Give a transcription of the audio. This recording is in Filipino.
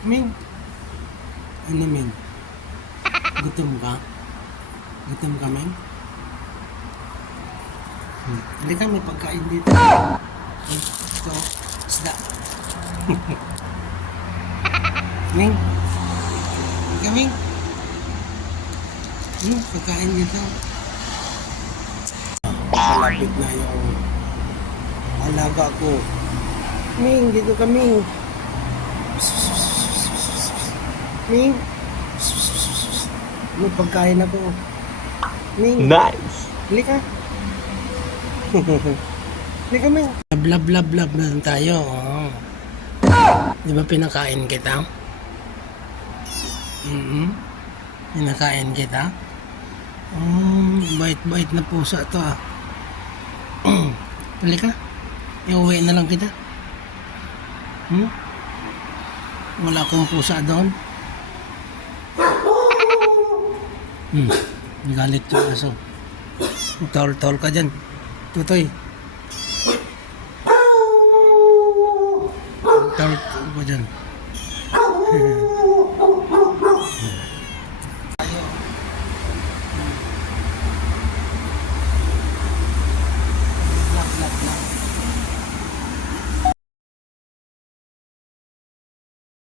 Ming, ano Ming? Gutom ka? Gutom ka, Ming? Halika, may pagkain dito. Ito, isda. Ming, halika Ming. Pagkain dito. Malapit na yung alaga ko. Ming, dito ka Ming. Ming, may pagkain ako. Ming, Nice! halika. Halika Ming. Blab blab blab na lang tayo. Oh. Di ba pinakain kita? Pinakain kita? Bait-bait na pusa to ah. Halika. Iuwi na lang kita. Wala akong pusa doon. Galit yung aso. Tol-tol ka dyan. Tutoy. Tol-tol ka dyan.